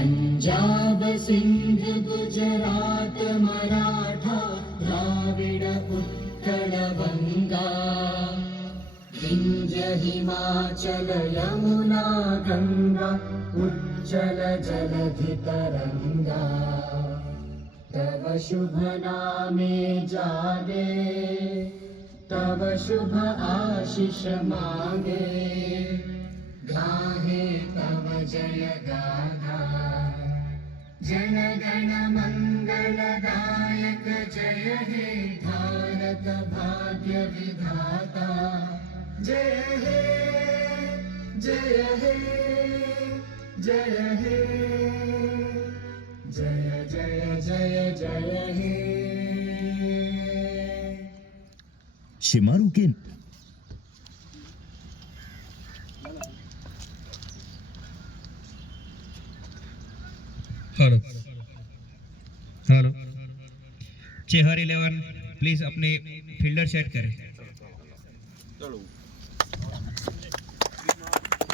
पञ्जाब सिन्ध गुजरात, मराठा, द्राविड उत्कल बङ्गा विन्ध्य हिमाचल, यमुना गङ्गा उज्जल जलधितरङ्गा तव शुभ नामे जागे, तव शुभ आशिष मागे। गाहे तव जय गाथा जन गण मङ्गलदायक जय हे भारत भाग्य विधाता। जय हे जय हे जय हे, जय जय जय जय हे। शिमारू के hello hello Chahar eleven please अपने फील्डर सेट करें